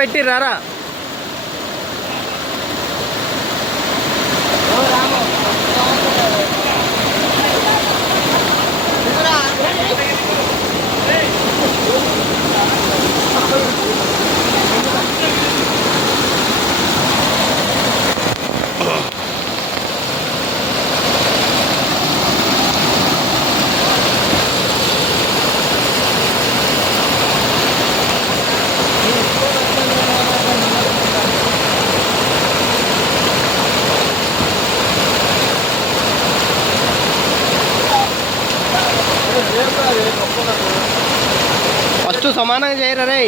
పెట్టి రారా. ఫస్ట్ సమానంగా చేయరా రే.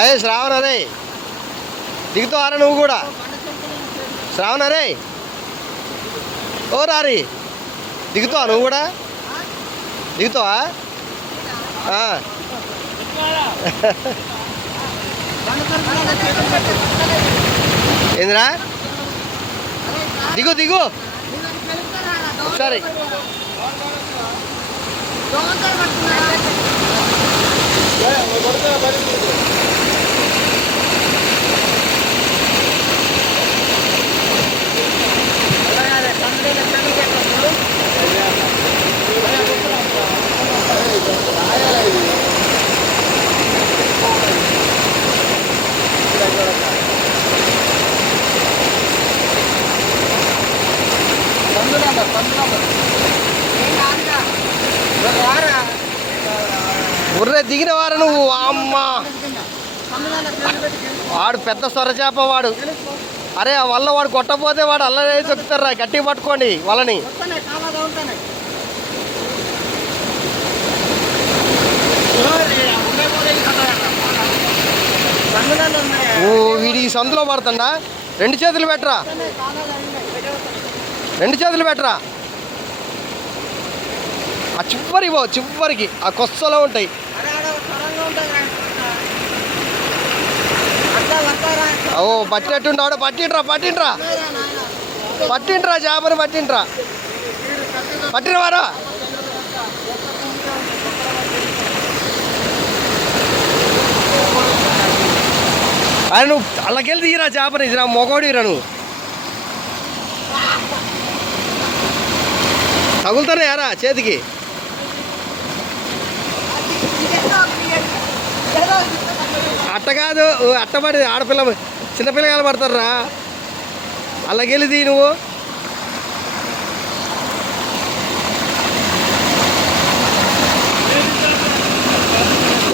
అదే శ్రావణ రే, దిగుతావరా నువ్వు కూడా? శ్రావణ రే, ఓ రారి, దిగుతావా నువ్వు కూడా? దిగుతావా? ఏందిరా? దిగు దిగు ఒకసారి. ఉర్రే దిగిన వారు నువ్వు. అమ్మ వాడు పెద్ద సొర చేప వాడు. అరే ఆ వల్ల వాడు కొట్టపోతే వాడు అల్లనే తొక్కుతారా. గట్టిగా పట్టుకోండి వాళ్ళని. ఓ వీడి సందులో పడుతుందా? రెండు చేతులు పెట్టరా, రెండు చేతులు పెట్టరా. ఆ చివరికి పో, చివరికి ఆ కొස්සలో ఉంటాయి. ఓ పట్టినట్టుండవు. పట్టిండ్రా పట్టిండ్రా పట్టిండ్రా చేపని పట్టిండ్రా. పట్టినవారా? అరే నువ్వు అలాగెళ్ళి తీయరా చేపని. మొగోడిరా నువ్వు. తగులుతానే యారా చేతికి. అట్ట కాదు, అట్టబడి ఆడపిల్ల చిన్నపిల్లగాలు పడతారా. అలాగెళ్ళి తీ నువ్వు.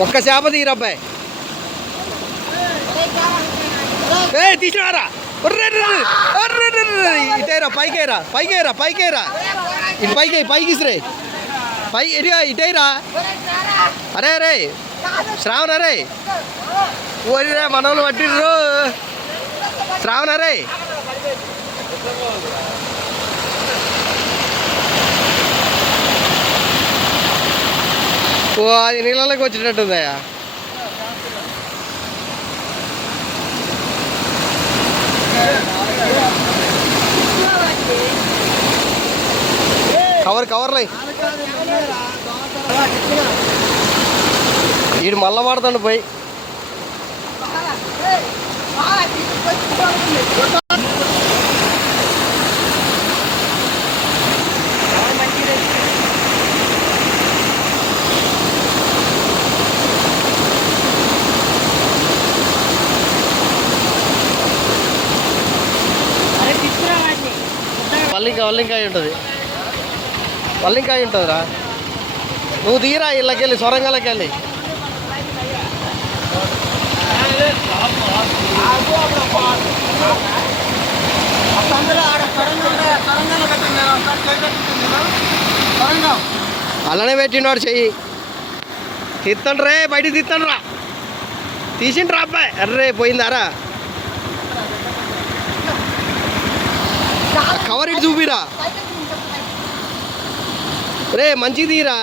ఒక్క చేప తీరబ్బాయి. తీసినారా? ఇటైరా, పైకేరా, పైకేరా, పైకేరా. ఇటు పైకి, పైకి ఇసిరే, పై ఇటైరా. అరే అరే శ్రావణ రే, ఓరిరే మనోళ్ళు పట్టిర్రు. శ్రావణ రే, ఓ అది నీళ్ళలోకి వచ్చేటట్టుందయ్యా. కవర్లే వీడు మళ్ళా పడతాడు పోయి. వల్లింకాయ ఉంటుంది, వల్లింకాయ ఉంటుందిరా. నువ్వు తీరా ఇళ్ళకెళ్ళి సొరంగాలకి వెళ్ళి. అలానే పెట్టినాడు చెయ్యి. తిత్తండి రే, బయటికి తిత్తండి రా. తీసిండ్రా అబ్బాయి. అర్రే పోయిందారా. కవర్ ఇటు చూపిరా రే, మంచిది తీరా.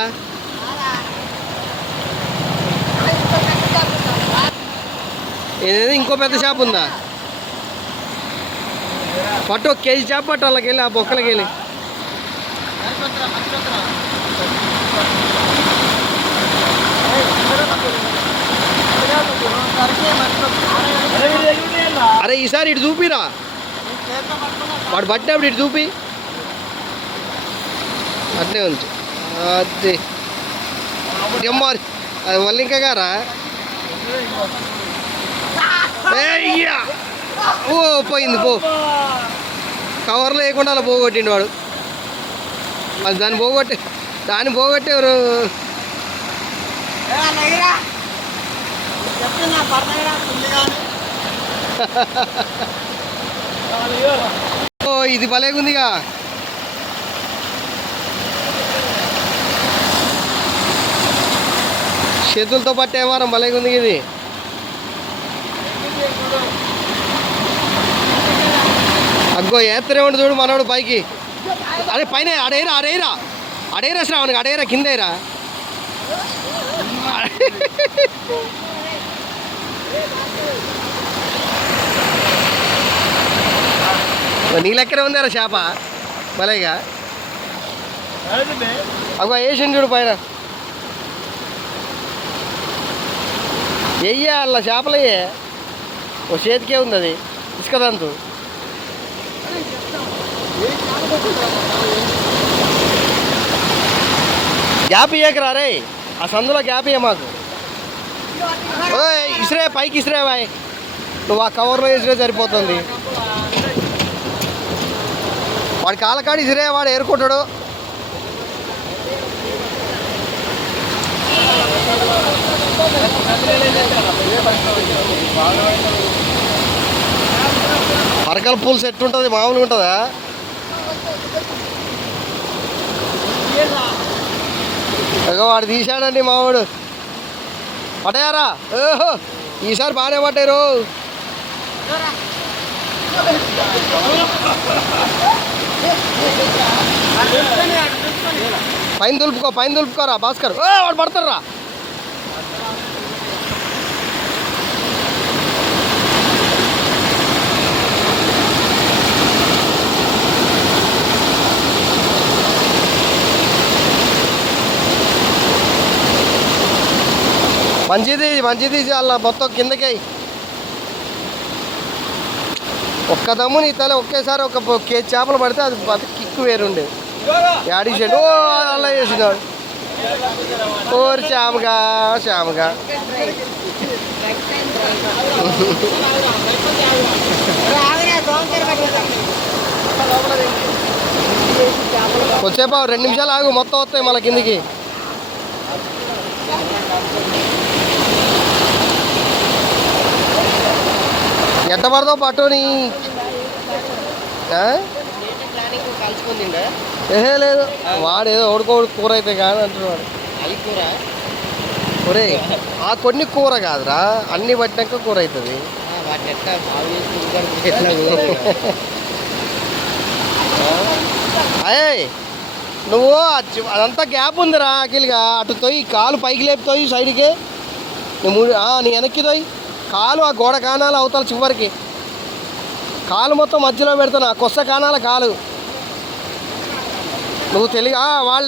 ఏదైనా ఇంకో పెద్ద షాప్ ఉందా? పట్టు 1 కేజీ చేప పట్టు వాళ్ళకి వెళ్ళి, ఆ బొక్కలకి వెళ్ళి. అరే ఈసారి ఇటు చూపిరా, వాడు పట్టినప్పుడు ఇటు చూపి. అట్లే ఉంచు. అది అమ్మారి, అది వల్లింక గారా. ఓ పోయింది పో. కవర్లో వేయకుండా అలా పోగొట్టిండు వాడు. అది దాన్ని పోగొట్టేవారు. ఓ ఇది భలేగుందిగా. చేతులతో పట్టే వారం భలేగుంది ఇది. అగ్గో ఏత్తరే ఉండి చూడు మనోడు పైకి. అరే పైన అడేరా శ్రావణికి అడేరా, కిందేరా. నీ లెక్కనే ఉందారా చేప భలేగా. అగ్గో వేసింది చూడు పైన. వెయ్యా అలా చేపలయ్యే. ఓ చేతికే ఉంది అది ఇసుకదంతు. గ్యాప్ ఇయ్యకరా రే, ఆ సందులో గ్యాప్ ఇయ్య మాకు. ఇసిరే పైకి ఇసిరే బాయ్, నువ్వు ఆ కవర్లో వేసిరే సరిపోతుంది. వాడి కాలకాడి ఇసిరే, వాడు ఏరుకుంటాడు. అరకల పూలు సెట్ ఉంటుంది, మామూలుగా ఉంటుందా? అగో వాడు తీశాడండి మావాడు. పట్టాయారా? ఓహో ఈసారి బాగానే పట్టారు. పైన దులుపుకోరా భాస్కర్. వాడు పడతారా? మంచిది అలా మొత్తం కిందకి. ఒక్క దమ్ము నీ తల ఒకేసారి ఒక కేజీ చేపలు పడితే అది కిక్కు వేరుండే. యాడిషెడ్ ఓ అలా చేసినాడు. ఓరి శ్యామగా వచ్చేపా 2 నిమిషాలు ఆగు, మొత్తం వస్తాయి మళ్ళీ కిందికి. ఎట్ట పడతావు పట్టుని. ఏహే లేదు, వాడేదో ఓడుకోడు కూర అయితే కాదు అంటున్నాడు. ఒరే ఆ కొన్ని కూర కాదురా, అన్ని పట్టినాక కూర అవుతుంది. అయ్యే నువ్వు అదంతా గ్యాప్ ఉందిరా అఖిల్గా. అటు తోయి కాలు పైకి లేపి తోయి సైడ్కి. నీ వెనక్కి తోయి కాలు ఆ గోడ కానాల అవతల చివరికి. కాలు మొత్తం మధ్యలో పెడతాను, ఆ కొస్స కానాల కాలు. నువ్వు వాళ్ళ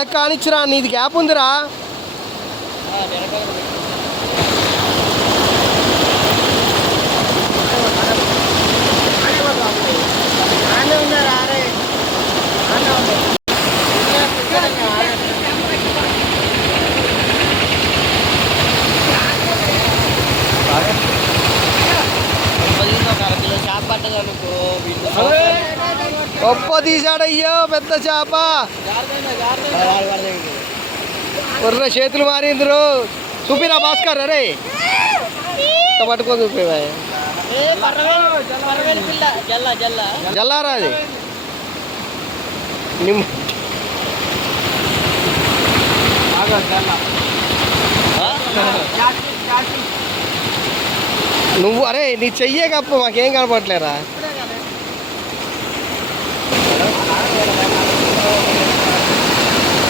లెక్క అనిచ్చిరా. నీది గ్యాప్ ఉందిరా. గొప్ప తీసాడయ్యో పెద్ద చేప. కుర్ర చేతులు మారిందరు. చూపిరా భాస్కర్. అరే పట్టుకో చూపివా. జల్లారా అది నువ్వు. అరే నీ చెయ్యే కప్పు, మాకేం కనపడలేరా.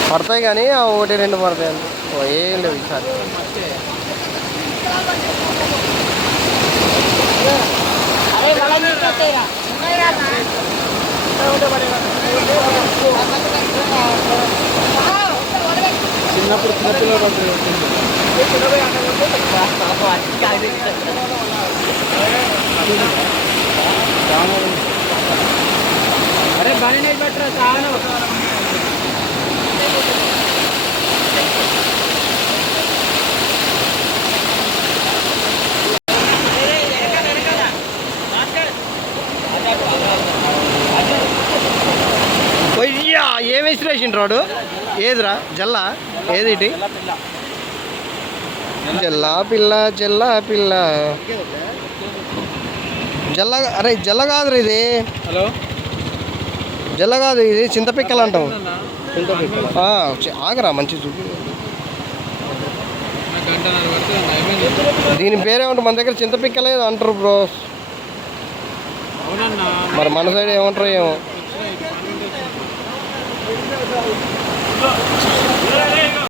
పడతాయి కానీ ఒకటి రెండు పడతాయి అంతే. ఏం లేవు ఈసారి. చిన్నప్పుడు చిన్నపిల్లలు అరే బాగా పెట్టరా చాలా. ఏం వేసిరేసిండు రాడు. ఏదిరా జల్లా? ఏది ఇటు జల్లా పిల్ల జల్లా పిల్ల జల్ల. అరే జల్ల కాదురా ఇది. హలో జల్ల కాదు ఇది, చింతపిక్కలు అంటాం. ఆగరా మంచి చూపి. దీని పేరేమంటారు మన దగ్గర? చింతపిక్కలే అంటారు బ్రో. మరి మన సైడ్ ఏమంటారు ఏమో.